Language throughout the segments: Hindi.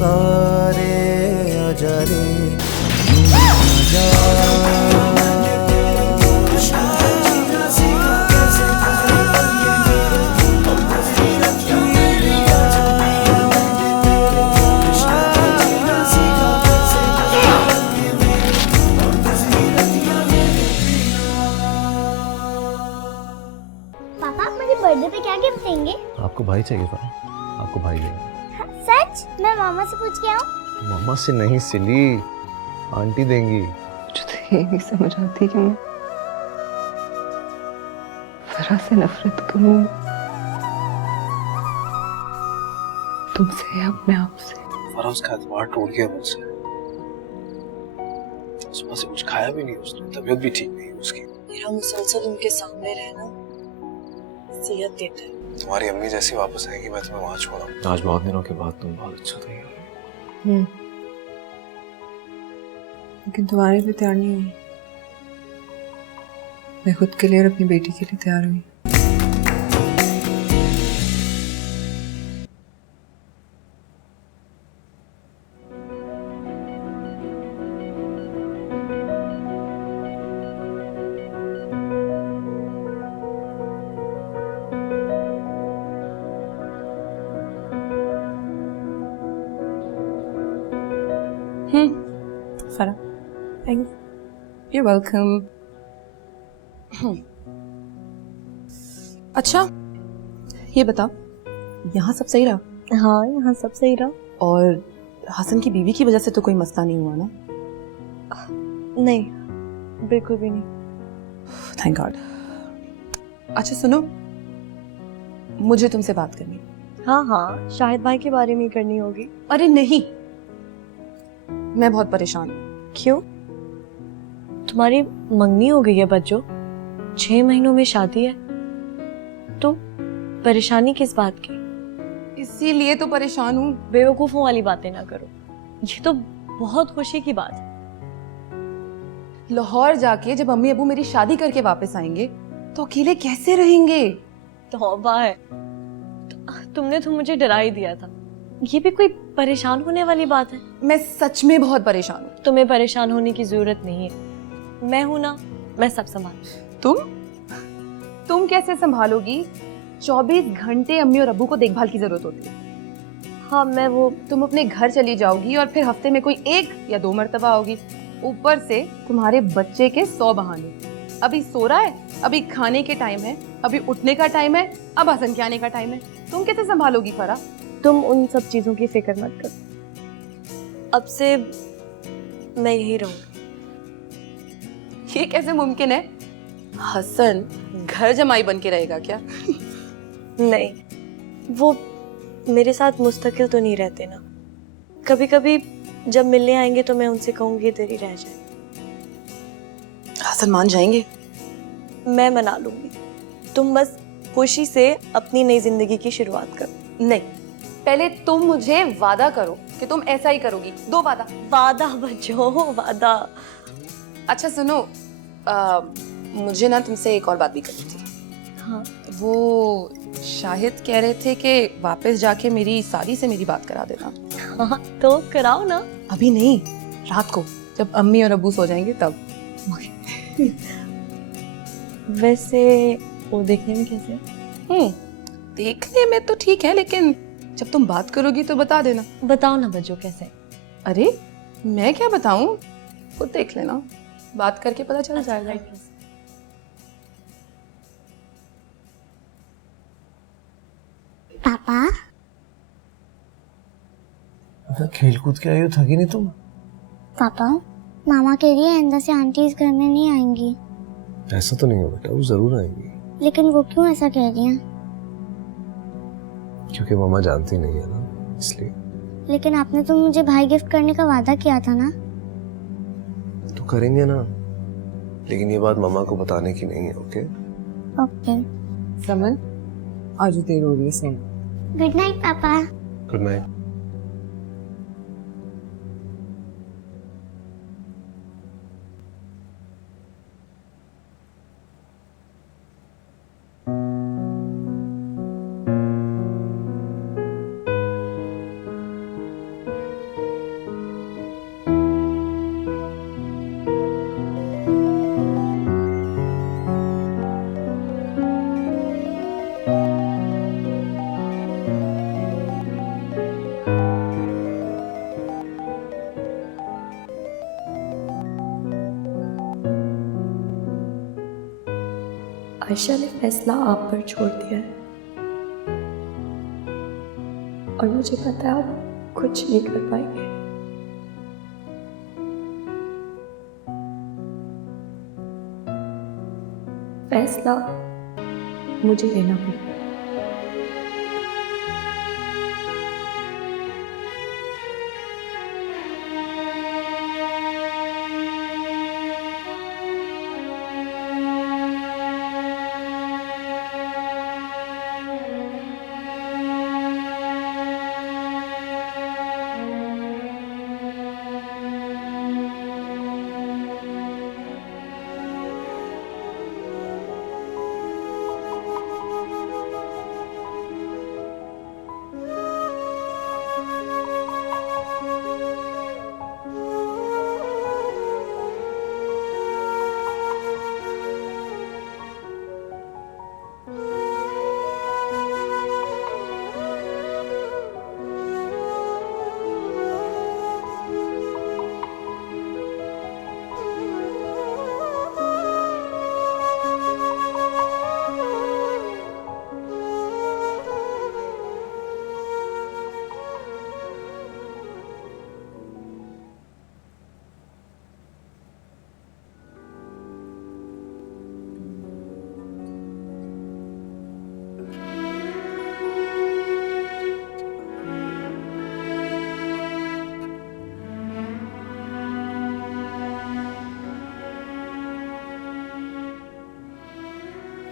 बुखारे अजरे यूं आजा। पापा आप मुझे बर्थडे पे क्या गिफ्ट देंगे? आपको भाई चाहिए था? आपको भाई देंगे। सच? मैं मामा से पूछ के आऊँ? मामा से नहीं सिली, आंटी देंगी। मुझे तो ये नहीं समझ आती कि मैं फराह से नफरत करूं तुमसे या अपने आप से। फराह उसका एतबार टूट गया मुझसे। सुबह से कुछ खाया भी नहीं उसने, तबीयत भी ठीक नहीं है उसकी। मेरा मुसलसल उनके सामने रहना सेहत देता है। तुम्हारी अम्मी जैसी वापस आएगी मैं तुम्हें वहां छोड़ा। आज बहुत दिनों के बाद तुम बहुत अच्छा थे। लेकिन तुम्हारे लिए तैयार नहीं हुई। मैं खुद के लिए और अपनी बेटी के लिए तैयार हुई। फरा, थैंक यू वेलकम। अच्छा ये बता, यहाँ सब सही रहा? हाँ यहाँ सब सही रहा। और हसन की बीवी की वजह से तो कोई मसला नहीं हुआ ना? नहीं बिल्कुल भी नहीं। Thank God. अच्छा सुनो, मुझे तुमसे बात करनी है। हाँ हाँ शाहिद भाई के बारे में ही करनी होगी। अरे नहीं, मैं बहुत परेशान हूँ। क्यों? तुम्हारी मंगनी हो गई है बच्चों, 6 महीनों में शादी है, तो परेशानी किस बात की? इसीलिए तो परेशान हूँ। बेवकूफों वाली बातें ना करो, ये तो बहुत खुशी की बात है। लाहौर जाके जब अम्मी अबू मेरी शादी करके वापस आएंगे तो अकेले कैसे रहेंगे? तौबा है, तुमने तो मुझे डरा ही दिया था। ये भी कोई परेशान होने वाली बात है? मैं सच में बहुत परेशान हूँ। तुम्हें परेशान होने की जरूरत नहीं है, मैं हूं ना, मैं सब संभालूं। तुम कैसे संभालोगी? 24 घंटे अम्मी और अब्बू को देखभाल की जरूरत होती है। हाँ मैं वो, तुम अपने घर चली जाओगी और फिर हफ्ते में कोई 1 या 2 मर्तबा आओगी। ऊपर से तुम्हारे बच्चे के 100 बहाने। अभी सो रहा है, अभी खाने के टाइम है, अभी उठने का टाइम है, अब हसन के आने का टाइम है। तुम कैसे संभालोगी फरा? तुम उन सब चीजों की फिक्र मत करो, अब से मैं यही रहूंगी। ये कैसे मुमकिन है? हसन घर जमाई बन के रहेगा क्या? नहीं, वो मेरे साथ मुस्तकिल तो नहीं रहते ना। कभी कभी जब मिलने आएंगे तो मैं उनसे कहूंगी इधर ही रह जाए। हसन मान जाएंगे? मैं मना लूंगी, तुम बस खुशी से अपनी नई जिंदगी की शुरुआत करो। नहीं, पहले तुम मुझे वादा करो कि तुम ऐसा ही करोगी। 2 वादा। वादा बच्चों, वादा। अच्छा सुनो, मुझे ना तुमसे एक और बात भी करनी थी। हाँ वो शाहिद कह रहे थे कि वापस जाके मेरी साली से मेरी बात करा देना। हाँ तो कराओ ना। अभी नहीं, रात को जब अम्मी और अब्बू सो जाएंगे तब। वैसे वो देखने में कैसे है? देखने में तो ठीक है, लेकिन जब तुम बात करोगी तो बता देना। बताओ ना बच्चों कैसे है? अरे मैं क्या बताऊं, खुद देख लेना, बात करके पता चल जाएगा। पापा खेल कूद के आई हो, थकी नहीं तुम? पापा मामा कह रही है अंदर से आंटी इस घर में नहीं आएंगी। ऐसा तो नहीं हो बेटा, वो जरूर आएंगी। लेकिन वो क्यों ऐसा कह रही हैं? क्योंकि मामा जानती नहीं है ना, इसलिए। लेकिन आपने तो मुझे भाई गिफ्ट करने का वादा किया था ना। तो करेंगे ना, लेकिन ये बात मामा को बताने की नहीं है। Okay okay. समन, आज देर हो रही है, so. Good night papa. Good night. Ayesha ने फैसला आप पर छोड़ दिया है और मुझे पता है आप कुछ नहीं कर पाएंगे। फैसला मुझे लेना पड़ेगा।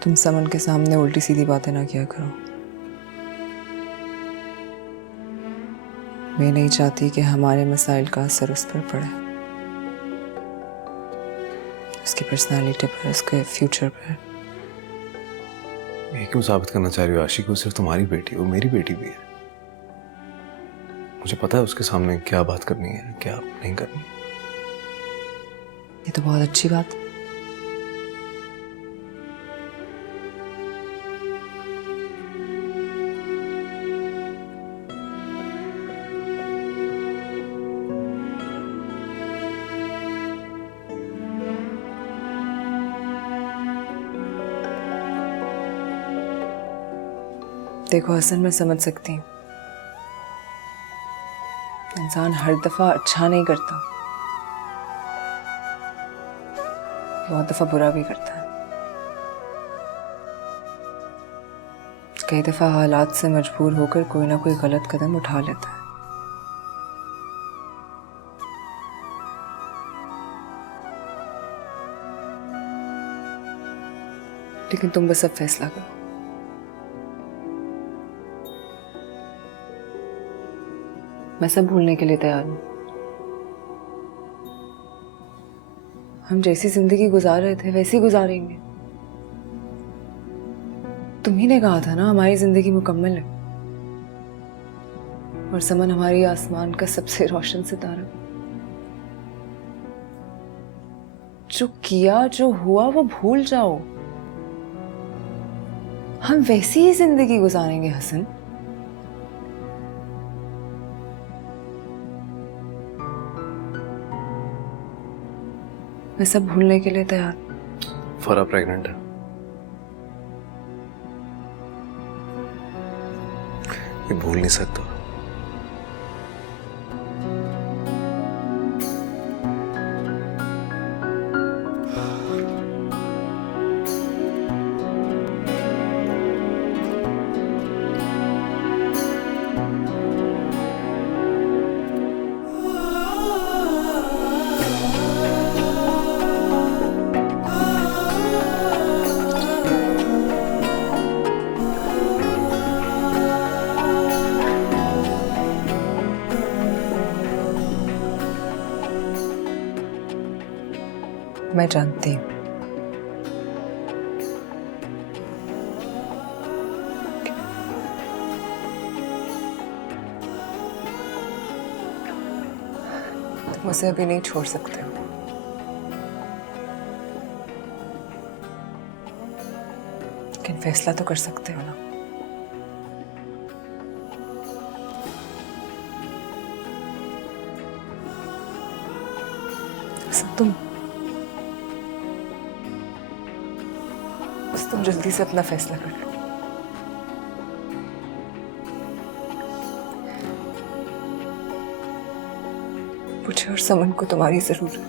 तुम समन के सामने उल्टी सीधी बातें ना किया करो। मैं नहीं चाहती कि हमारे मसाइल का असर उस पर पड़े, उसकी पर्सनालिटी पर, उसके फ्यूचर पर। ये क्यों साबित करना चाह रही हो आशी को सिर्फ तुम्हारी बेटी, वो मेरी बेटी भी है। मुझे पता है उसके सामने क्या बात करनी है, क्या नहीं करनी। ये तो बहुत अच्छी बात है। देखो हसन, मैं समझ सकती हूँ इंसान हर दफा अच्छा नहीं करता, बहुत दफा बुरा भी करता है। कई दफा हालात से मजबूर होकर कोई ना कोई गलत कदम उठा लेता है। लेकिन तुम बस अब फैसला करो। मैं सब भूलने के लिए तैयार हूं। हम जैसी जिंदगी गुजार रहे थे वैसी गुजारेंगे। तुम ही ने कहा था ना हमारी जिंदगी मुकम्मल है, और समन हमारी आसमान का सबसे रोशन सितारा। जो किया, जो हुआ, वो भूल जाओ। हम वैसी ही जिंदगी गुजारेंगे हसन। मैं सब भूलने के लिए तैयार। फरा प्रेग्नेंट है, ये भूल नहीं सकता। मैं जानती हूँ तुम उसे अभी नहीं छोड़ सकते हो, लेकिन फैसला तो कर सकते हो ना। तुम उस बस तुम जल्दी से अपना फैसला कर लो। मुझे और समन को तुम्हारी जरूरत है।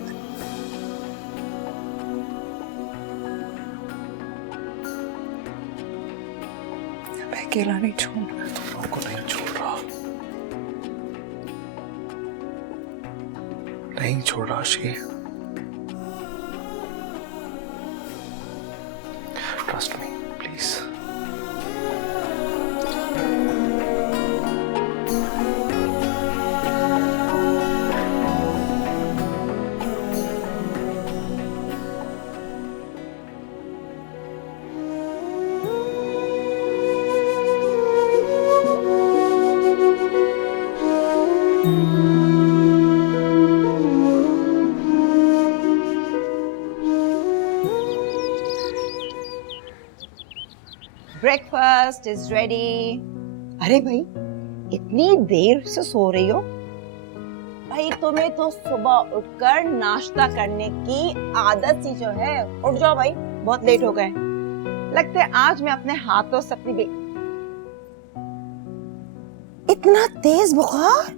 मैं अकेला नहीं छोड़ूंगा। तुम लोग को नहीं छोड़ रहा, नहीं छोड़ रहा आशी। Trust me please. Breakfast is ready. अरे भाई, इतनी देर से सो रही हो? भाई तुम्हें तो सुबह उठकर नाश्ता करने की आदत सी जो है। उठ जाओ भाई, बहुत लेट हो गए। लगता है आज मैं अपने हाथों से अपनी इतना तेज बुखार।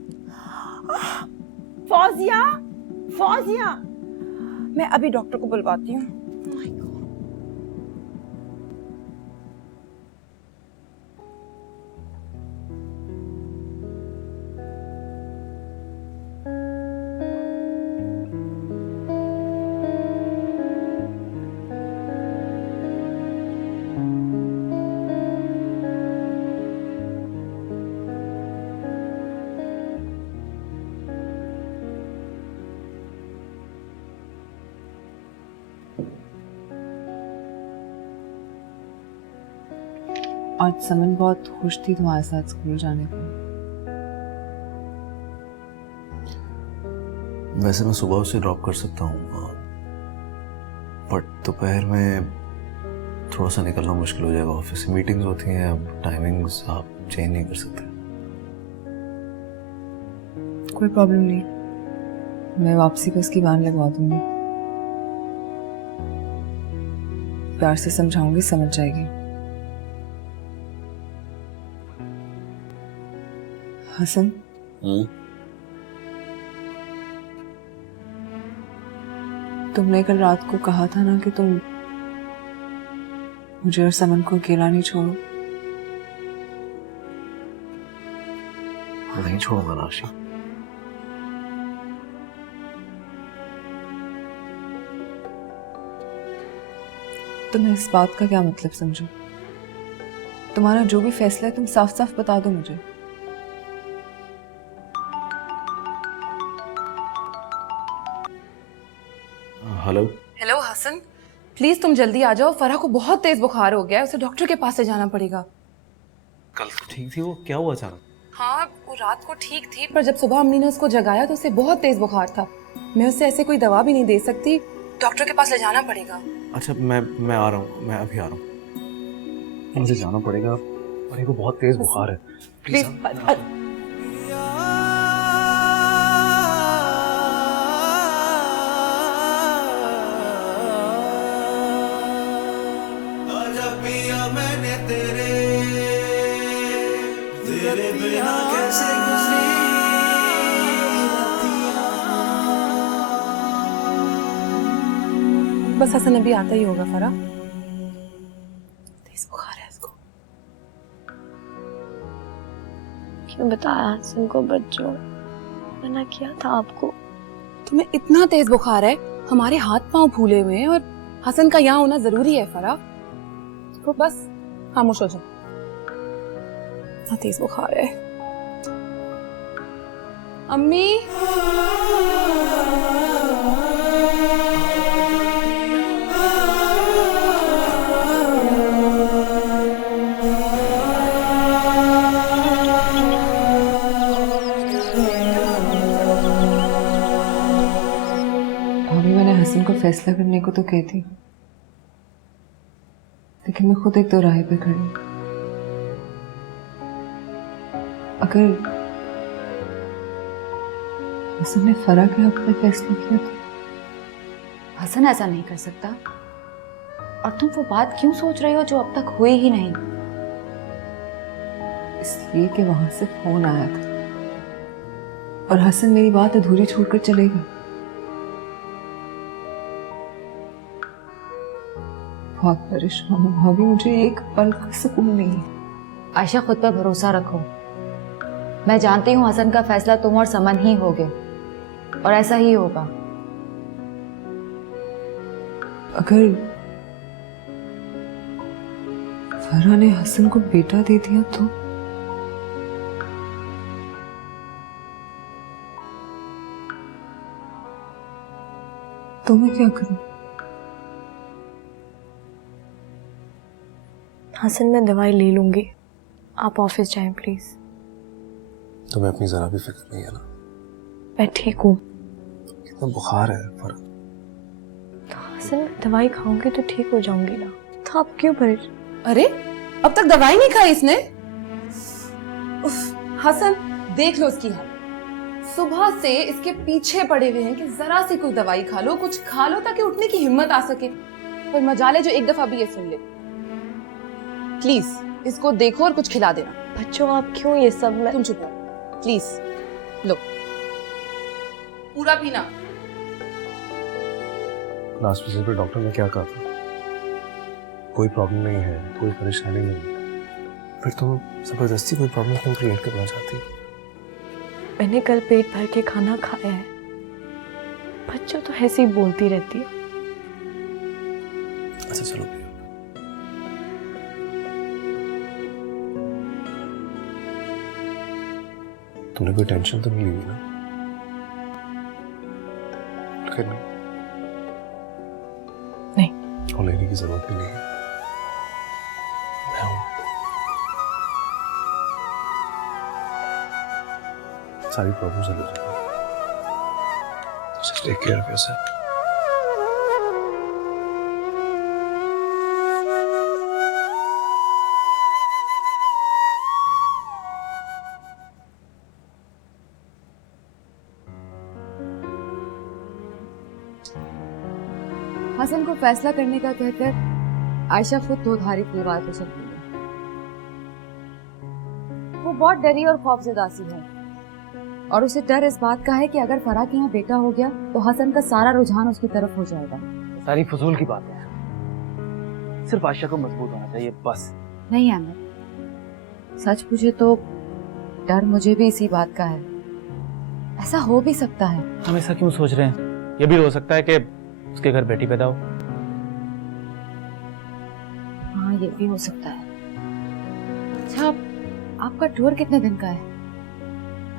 फौजिया, फौजिया, मैं अभी डॉक्टर को बुलवाती हूँ। आज समन बहुत खुश थी तुम्हारे साथ स्कूल जाने को। वैसे मैं सुबह उसे ड्रॉप कर सकता हूँ, बट दोपहर में थोड़ा सा निकलना मुश्किल हो जाएगा। ऑफिस से मीटिंग्स होती हैं, अब टाइमिंग्स आप चेंज नहीं कर सकते। कोई प्रॉब्लम नहीं, मैं वापसी बस की वाहन लगवा दूंगी। प्यार से समझाऊंगी, समझ जाएगी। हसन, तुमने कल रात को कहा था ना कि तुम मुझे और समन को अकेला नहीं छोड़ो। नहीं छोड़ूंगा राशि। तुम्हें इस बात का क्या मतलब समझो? तुम्हारा जो भी फैसला है तुम साफ साफ बता दो मुझे। हेलो हेलो हसन, प्लीज तुम जल्दी आ जाओ। फराह को बहुत तेज बुखार हो गया है, उसे डॉक्टर के पास से जाना पड़ेगा। कल तो ठीक थी, वो क्या हुआ अचानक? हाँ, वो रात को ठीक थी, पर जब सुबह अम्मी ने उसको जगाया तो उसे बहुत तेज बुखार था। मैं उसे ऐसे कोई दवा भी नहीं दे सकती, डॉक्टर के पास ले जाना पड़ेगा। अच्छा, मैं आ रहा हूँ, मैं अभी आ रहा हूँ। मुझे जाना पड़ेगा, और को बहुत तेज बुखार है। प्लीज मैंने तेरे बिना कैसे गुजरी बस हसन अभी आता ही होगा। फराह, तेज बुखार है इसको। क्यों बताया हसन को? बच्चों, मना किया था आपको। तुम्हें इतना तेज बुखार है, हमारे हाथ पांव फूले हुए हैं, और हसन का यहाँ होना जरूरी है। फराह, तो बस खामोश हो जाओ, इतना तेज बुखार है। अम्मी, भाभी, मैंने हसन को फैसला करने को तो कहती, लेकिन मैं खुद एक दो राह पे खड़ी। अगर हसन ने फराह के हक में फैसला किया तो हसन ऐसा नहीं कर सकता। और तुम वो बात क्यों सोच रही हो जो अब तक हुई ही नहीं? इसलिए कि वहां से फोन आया था और हसन मेरी बात अधूरी छोड़कर चले गए। बहुत परेशान हूँ भाभी, मुझे एक पल का सुकून नहीं है। आयशा, खुद पर भरोसा रखो। मैं जानती हूँ हसन का फैसला तुम और समन ही होगे और ऐसा ही होगा। अगर फरहा ने हसन को बेटा दे दिया तो मैं क्या करूं? हसन, मैं दवाई ले लूंगी, आप ऑफिस जाएं प्लीज। तुम्हें अपनी जरा भी फिक्र नहीं है ना? मैं ठीक हूँ। कितना बुखार है फरहा? तो हसन, मैं दवाई खाऊंगी तो ठीक हो जाऊंगी ना, तो आप क्यों परेशान? अरे अब तक दवाई नहीं खाई इसने। उफ, हसन देख लो इसकी हालत। सुबह से इसके पीछे पड़े हुए हैं कि जरा सी कोई दवाई खा लो, कुछ खा लो ताकि उठने की हिम्मत आ सके। पर मजाले जो एक दफा भी ये सुन ले। प्लीज इसको देखो और कुछ खिला देना। बच्चों, आप क्यों ये सब? मैं तुम चुप रहो प्लीज। लो पूरा पीना। लास्ट विजिट पे डॉक्टर ने क्या कहा था? कोई प्रॉब्लम नहीं है, कोई परेशानी नहीं। फिर तुम जबरदस्ती कोई प्रॉब्लम क्यों क्रिएट करना चाहती? मैंने कल पेट भर के खाना खाया है। बच्चों तो ऐसे ही बोलती रहती है। अच्छा चलो, तुमने कोई टेंशन तो नहीं ली ना? फिर नहीं, और लेने की जरूरत भी नहीं है। मैं हूं। सारी प्रॉब्लम सॉल्व हो जाएगी। Just take care of yourself. Hasan को फैसला करने का कहकर आयशा खुद दो धारी तलवार पे चल पड़ी। वो बहुत डरी और खौफजदा सी है और उसे डर इस बात का है कि अगर फरहा के यहाँ बेटा हो गया तो हसन का सारा रुझान उसकी तरफ हो जाएगा। सारी फजूल की बात है, सिर्फ आयशा को मजबूत होना चाहिए बस। नहीं अहमद, सच पूछे तो डर मुझे भी इसी बात का है। ऐसा हो भी सकता है। हम ऐसा क्यों सोच रहे हैं? ये भी हो सकता है कि उसके घर बेटी पैदा हो। हाँ, ये भी हो सकता है। अच्छा, आपका टूर कितने दिन का है?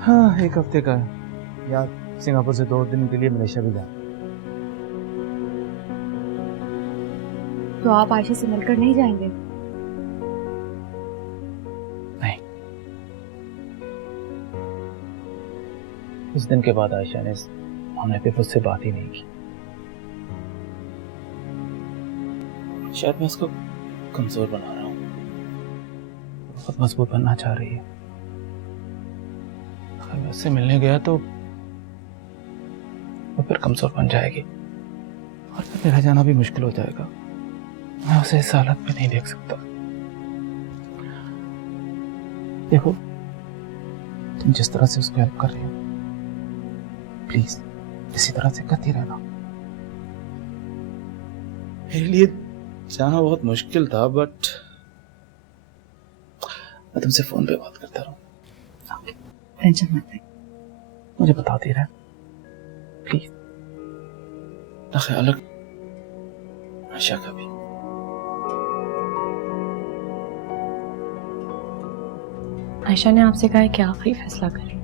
हाँ, 1 हफ्ते का है। यार, सिंगापुर से 2 दिन के लिए मलेशिया भी जा। तो आप आयशा से मिलकर नहीं जाएंगे? नहीं, उस दिन के बाद आयशा ने इस मामले पे मुझसे बात ही नहीं की। शायद मैं उसको कमजोर बना रहा हूँ। बहुत मजबूत बनना चाह रही है। अगर मैं उससे मिलने गया तो वो फिर कमजोर बन जाएगी और फिर मेरा जाना भी मुश्किल हो जाएगा। मैं उसे इस हालत में नहीं देख सकता। देखो, तुम जिस तरह से उसको हेल्प कर रही हो, प्लीज इसी तरह से करती रहना। मेरे लिए जाना बहुत मुश्किल था, बट मैं तुमसे फोन पे बात करता रहूं। टेंशन मत ले। मुझे बताती रहे प्लीज। ना ख्याल रख आयशा का भी। आयशा ने आपसे कहा है कि आखिरी फैसला करें।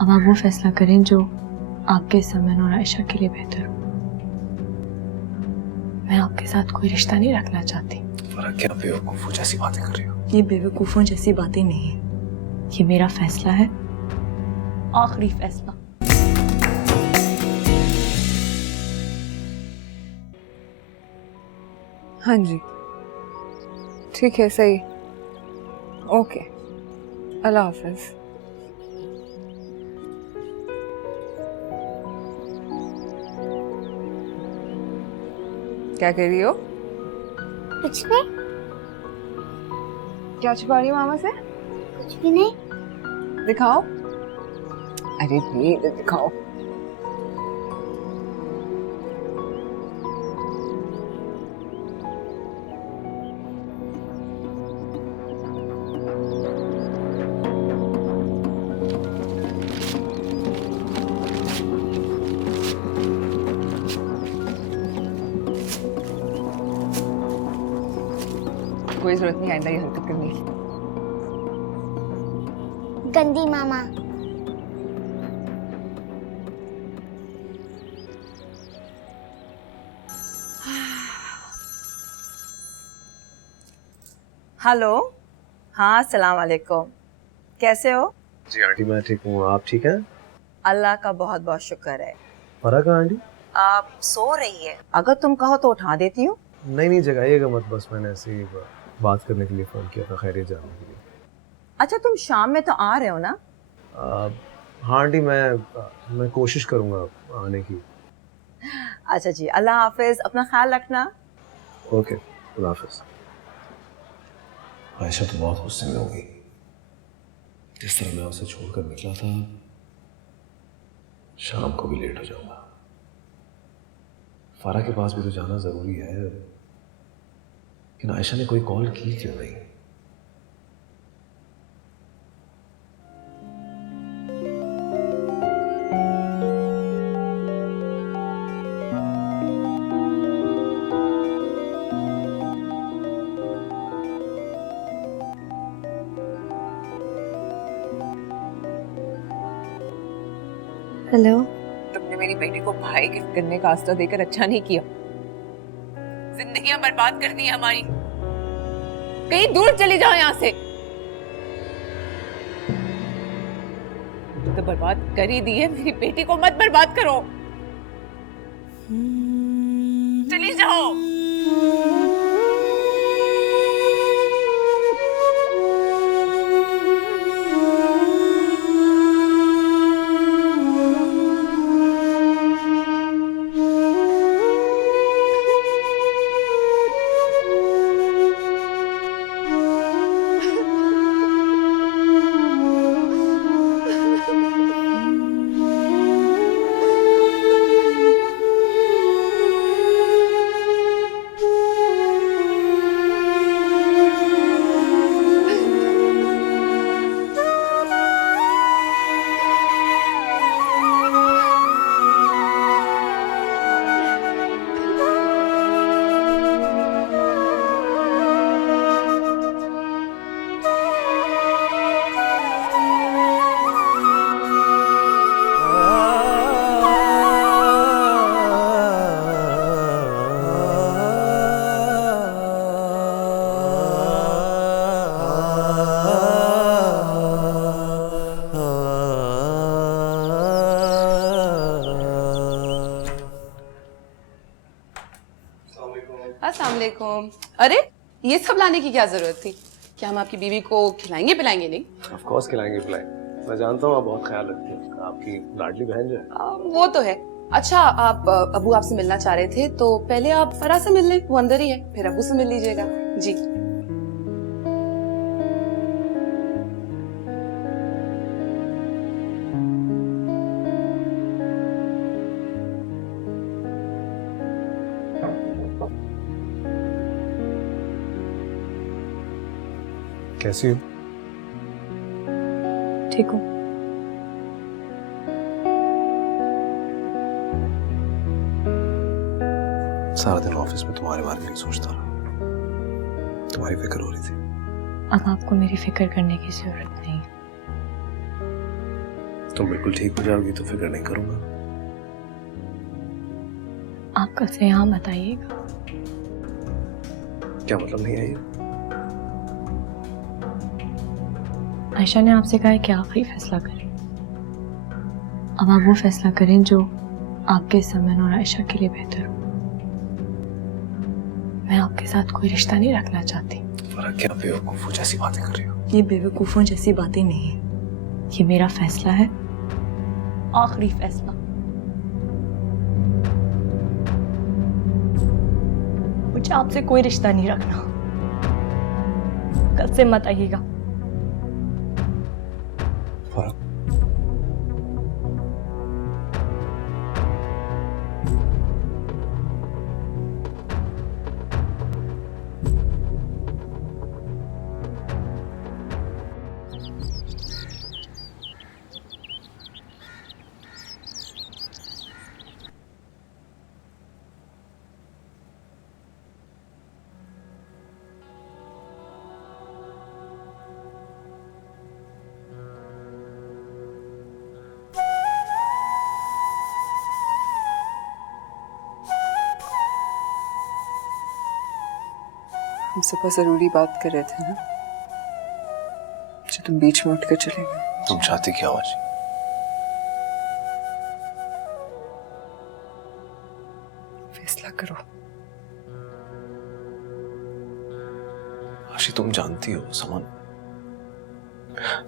अब आप वो फैसला करें जो आपके समन और आयशा के लिए बेहतर हो। मैं आपके साथ कोई रिश्ता नहीं रखना चाहती। फरहा, क्या बेवकूफों जैसी बातें कर रही हो? ये बेवकूफों जैसी बातें नहीं है, ये मेरा फैसला है, आखिरी फैसला। हाँ जी, ठीक है, सही। ओके, अल्लाह हाफिज। क्या कर रही हो? कुछ नहीं, क्या छुपा रही हो मामा से? कुछ भी नहीं। दिखाओ। अरे प्लीज दिखाओ। कोई जरूरत नहीं आइंदा ये हरकत करने की। गंदी मामा। हेलो, हाँ अस्सलाम वालेकुम, कैसे हो? जी आंटी मैं ठीक हूँ, आप ठीक हैं? अल्लाह का बहुत बहुत शुक्र है। फरा कहाँ आंटी? आप सो रही है, अगर तुम कहो तो उठा देती हूँ। नहीं जगाइएगा मत, बस मैंने ऐसे ही बात करने के लिए फ़ोन किया था, खैरियत जानने के लिए। अच्छा तुम शाम में तो आ रहे हो ना? हाँ आंटी मैं कोशिश करूँगा आने की। अच्छा जी, अल्लाह हाफिज, अपना ख्याल रखना। ओके, खुदा हाफिज। आयशा तो बहुत गुस्से में होगी। जिस तरह मैं उसे छोड़कर निकला था, शाम को भी लेट हो जाऊंगा। फारा के पास भी तो जाना जरूरी है, लेकिन आयशा ने कोई कॉल की क्यों नहीं? हेलो। तुमने मेरी बेटी को भाई गिफ्ट करने का आस्था देकर अच्छा नहीं किया। जिंदगियां बर्बाद कर दी हमारी। कहीं दूर चली जाओ यहाँ से। तो बर्बाद कर ही दी है, मेरी बेटी को मत बर्बाद करो। चली जाओ। अस्सलाम वालेकुम। अरे ये सब लाने की क्या जरूरत थी? क्या हम आपकी बीवी को खिलाएंगे पिलाएंगे नहीं? ऑफ कोर्स खिलाएंगे पिलाएंगे। मैं जानता हूँ आप बहुत ख्याल रखती हैं, आपकी लाडली बहन जो है। वो तो है। अच्छा आप अबू आपसे मिलना चाह रहे थे तो पहले आप फरा से मिल लें, वो अंदर ही है, फिर अबू से मिल लीजिएगा। जी कैसी हो? ठीक हूँ। सारा दिन ऑफिस में तुम्हारे बारे में नहीं सोचता रहा, तुम्हारी फिक्र हो रही थी। अब आपको मेरी फिक्र करने की जरूरत नहीं। तुम बिल्कुल ठीक हो जाओगी तो फिक्र नहीं करूंगा। आप कल से यहाँ मत आइएगा। क्या मतलब नहीं आई? आयशा ने आपसे कहा है कि आखिरी फैसला करें। अब आप वो फैसला करें जो आपके समन और आयशा के लिए बेहतर हो। मैं आपके साथ कोई रिश्ता नहीं रखना चाहती। फरा क्या बेवकूफों जैसी बातें कर रही हो? ये बेवकूफों जैसी बातें नहीं है, ये मेरा फैसला है, आखिरी फैसला। मुझे आपसे कोई रिश्ता नहीं रखना। कल से मत आइएगा। फराह, हम सुबह जरूरी बात कर रहे थे ना, जो तुम बीच में उठकर चले गए। तुम चाहती क्या आज? फैसला करो। आशी, तुम जानती हो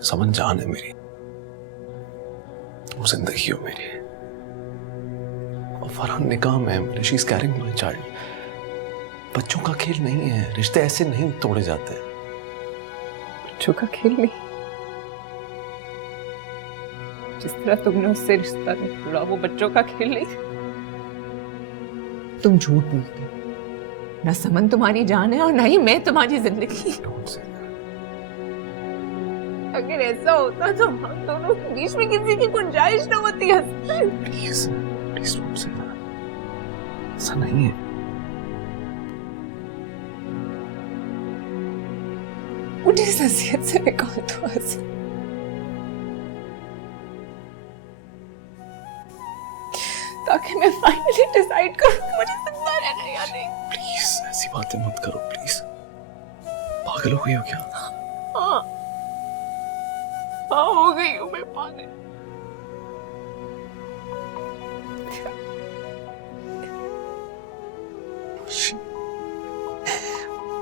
समन जान है मेरी, तुम जिंदगी हो मेरी। और फरहान निकाह में, she is carrying my child. बच्चों का खेल नहीं है, रिश्ते ऐसे नहीं तोड़े जाते। बच्चों का खेल नहीं, जिस तरह तुमने उससे रिश्ता तोड़ा वो बच्चों का खेल नहीं। तुम झूठ बोलते हो, ना समन तुम्हारी जान है और ना ही मैं तुम्हारी जिंदगी। अगर ऐसा होता तो हम दोनों के बीच में किसी की गुंजाइश न होती। Please please don't say that, ऐसा नहीं है। मुझे इस हसीयत से निकाल दो हसन, ताकि मैं फाइनली डिसाइड करूं कि मुझे जिंदा रहना या नहीं। प्लीज ऐसी बातें मत करो प्लीज। पागल हो गई हो क्या? हाँ हाँ, हो गई हूँ मैं पागल।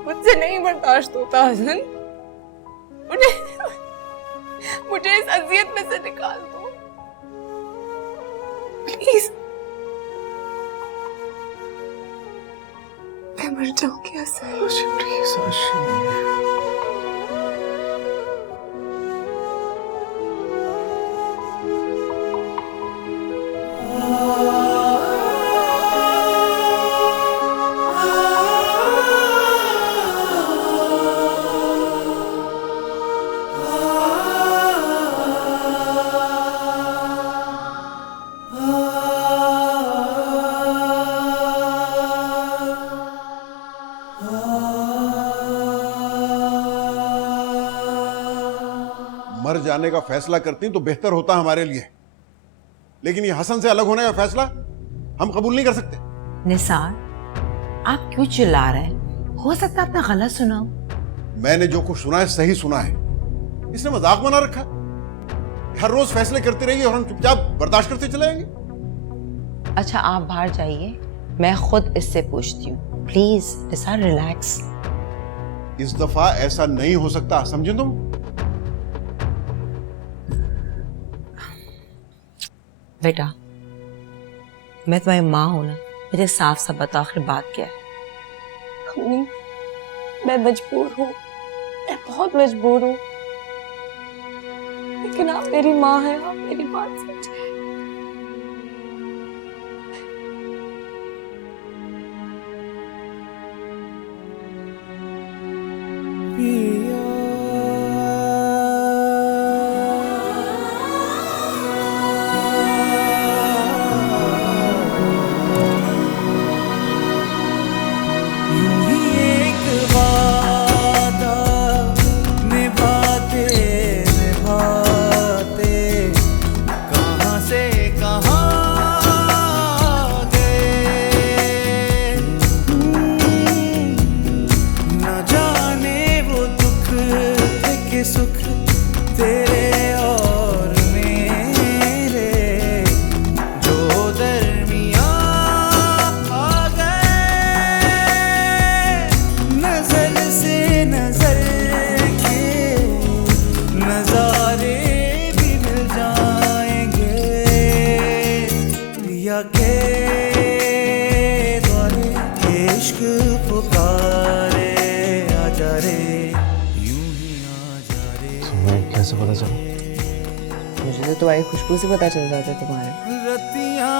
मुझसे नहीं बर्दाश्त होता हसन, मुझे इस अजियत में से निकाल दो प्लीज। मैं मर जाऊंगी हसन। आशी प्लीज, आशी। मर जाने का फैसला करती तो बेहतर होता हमारे लिए, लेकिन ये हसन से अलग होने का फैसला हम कबूल नहीं कर सकते। निसार, आप क्यों चिल्ला रहे हैं? हो सकता है आपने गलत सुना हो। मैंने जो कुछ सुना है सही सुना है। इसने मजाक बना रखा है। हर रोज फैसले करती रहेगी और हम चुपचाप बर्दाश्त करते चले जाएंगे। अच्छा, आप बाहर जाइए, मैं खुद इससे पूछती हूँ। Please Nisar, relax. इस दफा ऐसा नहीं हो सकता, समझे तुम? बेटा, मैं तुम्हारी माँ हूं ना, मुझे साफ साफ बताओ आखिर बात क्या है? अम्मी, मैं मजबूर हूँ, मैं बहुत मजबूर हूँ, लेकिन आप मेरी माँ हैं, आप मेरी बात समझे। के द्वारे इश्क कैसे पता चला? मुझे तो तुम्हारी खुशबू से पता चल जाता है तुम्हारे। रतियां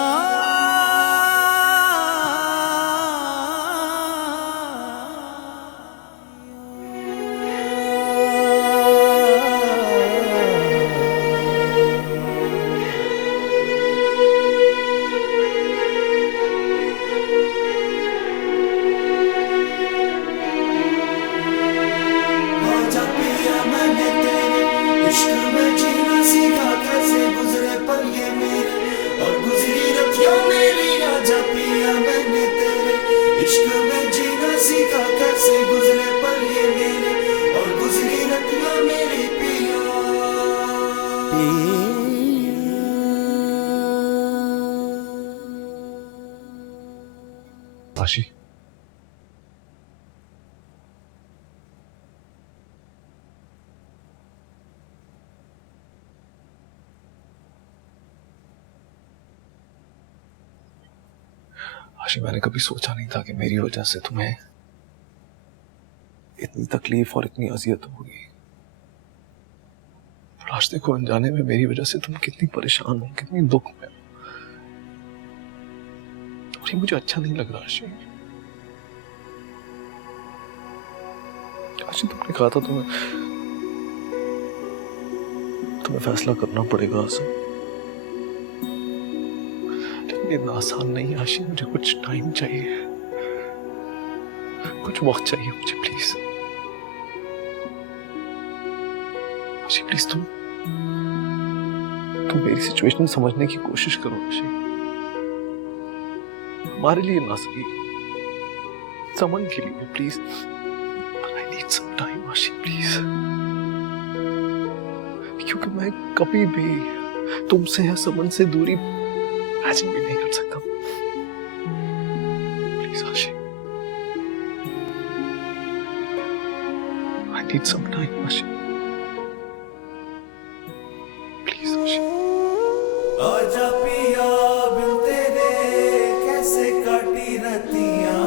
आजा पिया मैंने तेरे इश्क में जीना सीखा, कैसे गुजरे पल ये मेरे और गुजरी रतियां मेरी। आजा पिया मैंने तेरे इश्क में जीना सीखा, कैसे गुजरे पल ये मेरे और गुजरी रतियां मेरी पिया। आशी, आशी, मैंने कभी सोचा नहीं था कि मेरी वजह से तुम्हें इतनी तकलीफ और इतनी अजियत होगी। पर आज देखो, अनजाने में मेरी वजह से तुम कितनी परेशान हो, कितनी दुख में हो। और ये मुझे अच्छा नहीं लग रहा आशी। आशी, तुमने कहा था तुम्हें फैसला करना पड़ेगा आसा। इतना आसान नहीं आशी, मुझे कुछ टाइम चाहिए, कुछ वक्त चाहिए मुझे, प्लीज आशी, प्लीज तुम मेरी सिचुएशन समझने की कोशिश करो आशी। हमारे लिए ना सही, समन के लिए please. I need some time Ashi, please. क्योंकि मैं कभी भी तुमसे या समन से दूरी इमेजिन भी नहीं कर सकता। प्लीज आशी, आई need some time Ashi, please आशी। आजा पिया बिन तेरे कैसे काटी रतियां,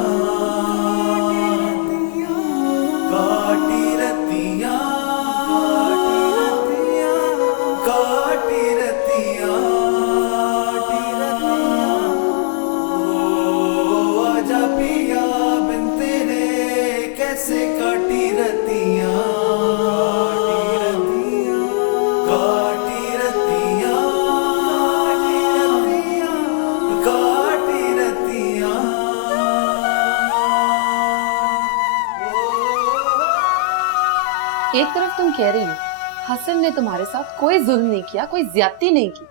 काटी रतियां, काटी रतियां। आजा पिया बिन तेरे कैसे काटी रतियां, काटी रतियां, काटी रतियां। एक तरफ तुम कह रही हो हसन ने तुम्हारे साथ कोई जुल्म नहीं किया, कोई ज्यादती नहीं की,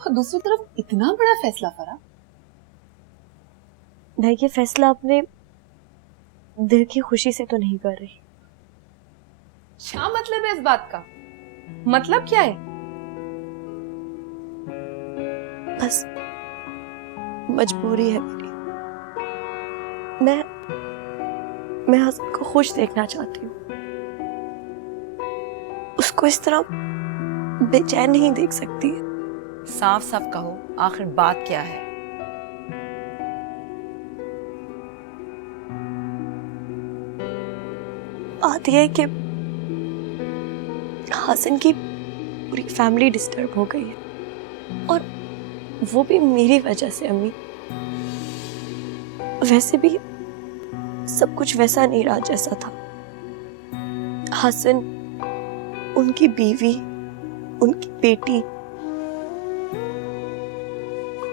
और दूसरी तरफ इतना बड़ा फैसला फरा। मैं ये फैसला अपने दिल की खुशी से तो नहीं कर रही। क्या मतलब है इस बात का? मतलब क्या है? बस मजबूरी है मेरी। मैं हसन को खुश देखना चाहती हूँ, उसको इस तरह बेचैन नहीं देख सकती। साफ साफ कहो, आखिर बात क्या है? बात यह है कि हसन की पूरी फैमिली डिस्टर्ब हो गई है, और वो भी मेरी वजह से। अम्मी, वैसे भी सब कुछ वैसा नहीं रहा जैसा था। हसन, उनकी बीवी, उनकी बेटी,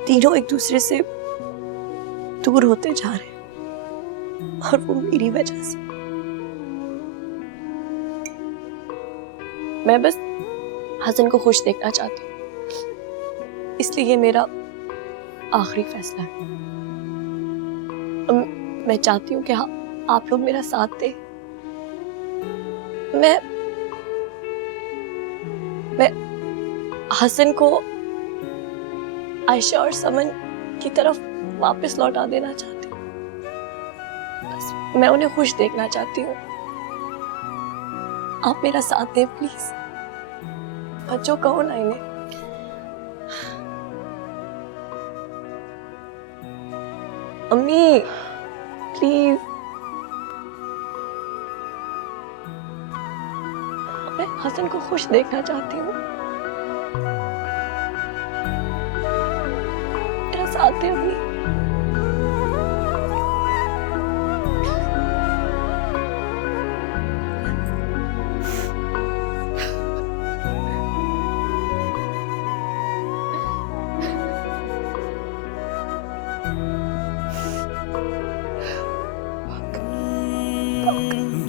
तीनों एक दूसरे से दूर होते जा रहे हैं, और वो मेरी वजह से। मैं बस हसन को खुश देखना चाहती हूँ, इसलिए ये मेरा आखिरी फैसला है। मैं चाहती हूँ कि आप लोग मेरा साथ दें। मैं हसन को आयशा और समन की तरफ वापस लौटा देना चाहती हूँ। बस मैं उन्हें खुश देखना चाहती हूँ। आप मेरा साथ दें प्लीज। बच्चों, कहो ना इन्हें। अम्मी प्लीज। हसन को खुश देखना चाहती हूँ। मेरा साथ दे अम्मी।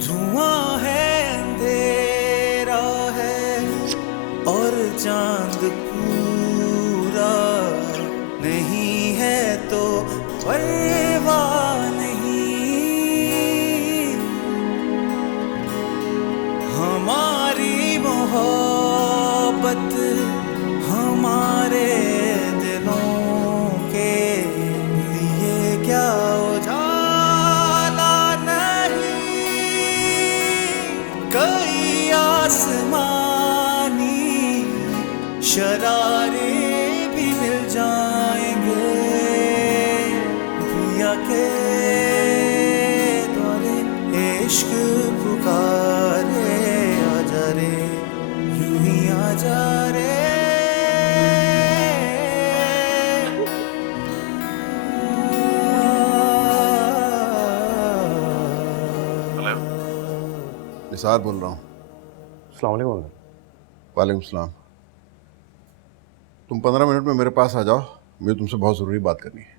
धुआं है, अंधेरा है और चांद पूरा नहीं है तो परवाह नहीं। हमारी मोहब्बत हमारे दिलों के लिए क्या उजाला नहीं। कई आसमानी शरारे भी मिल जाएंगे पिया के द्वारे। इश्क पुकारे आजा रे, यूं ही आजा रे। निसार बोल रहा हूँ। अस्सलाम वालेकुम। वालेकुम सलाम। तुम 15 मिनट में मेरे पास आ जाओ, मुझे तुमसे बहुत ज़रूरी बात करनी है।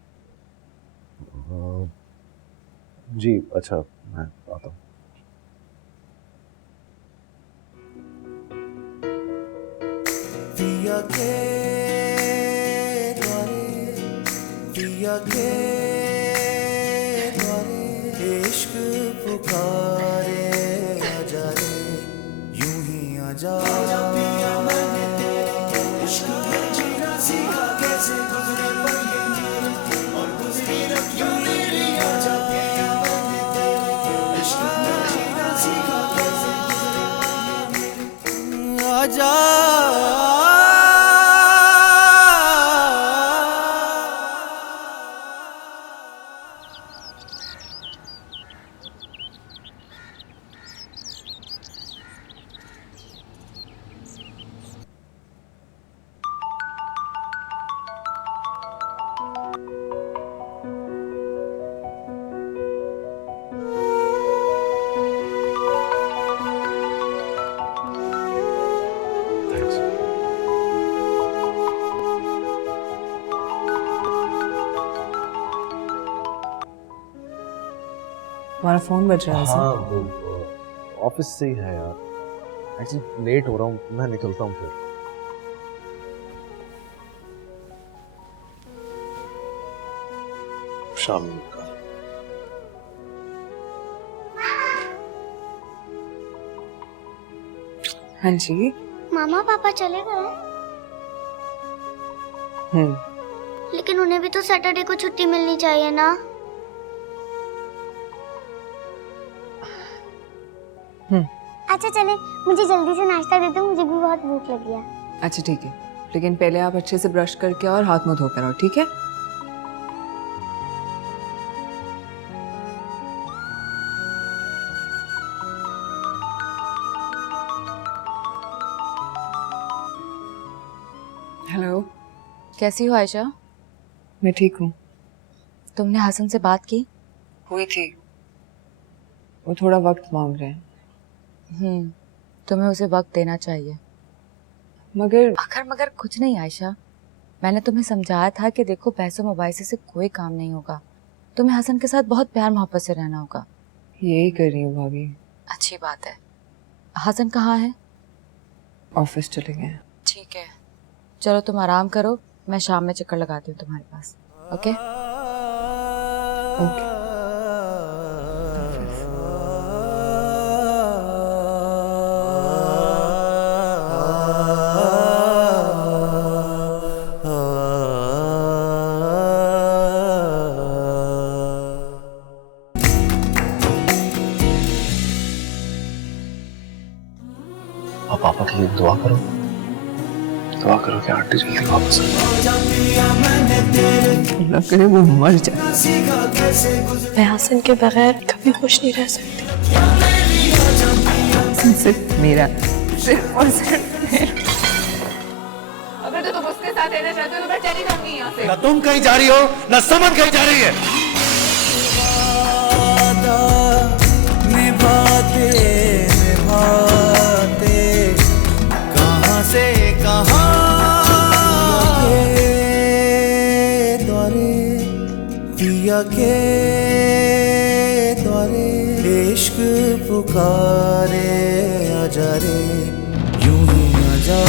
जी अच्छा, मैं आता हूँ। पिया के द्वारे, पिया के द्वारे इश्क पुकारे आजा रे, यूं ही आजा। पिया मैंने तेरे इश्क में जीना सीखा, कैसे गुजरे पल ये मेरे और गुजरी रतियां मेरी। आजा पिया मैंने तेरे इश्क में जीना सीखा, कैसे गुजरे पल ये मेरे। आजा तुम्हारा फोन बज रहा है। हाँ वो ऑफिस से ही है यार, एक्चुअली लेट हो रहा हूँ, मैं निकलता हूँ फिर। शाम का हाँ जी। मामा पापा चले गए, लेकिन उन्हें भी तो सैटरडे को छुट्टी मिलनी चाहिए ना। अच्छा चले, मुझे जल्दी से नाश्ता दे दो, मुझे भी बहुत भूख लगी है। अच्छा ठीक है, लेकिन पहले आप अच्छे से ब्रश करके और हाथ मुंह धोकर आओ, ठीक है? हेलो, कैसी हो आयशा? मैं ठीक हूँ। तुमने हसन से बात की? हुई थी, वो थोड़ा वक्त मांग रहे हैं। तुम्हें उसे वक्त देना चाहिए। मगर कुछ नहीं आयशा, मैंने तुम्हें समझाया था कि देखो पैसों मोबाइल से कोई काम नहीं होगा, तुम्हें हसन के साथ बहुत प्यार मोहब्बत से रहना होगा। यही कर रही हूँ भाभी। अच्छी बात है। हसन कहाँ है? ऑफिस चले गए। ठीक है, चलो तुम आराम करो, मैं शाम में चक्कर लगाती हूँ तुम्हारे पास। Okay okay. आप पापा के लिए दुआ करो कि आंटी जल्दी वापस आ जाए। अल्लाह करे वो मर जाए। मैं हसन के बगैर कभी खुश नहीं रह सकती। सिर्फ मेरा सिर्फ और सिर्फ अगर तो तुम उसके साथ रहना चाहते हो तो मैं चली जाऊंगी यहाँ से। ना तुम कहीं जा रही हो ना समन कहीं जा रही है। निभाते निभाते कहाँ से कहाँ द्वारे पिया के द्वारे इश्क पुकारे आजा रे यूं ही आजा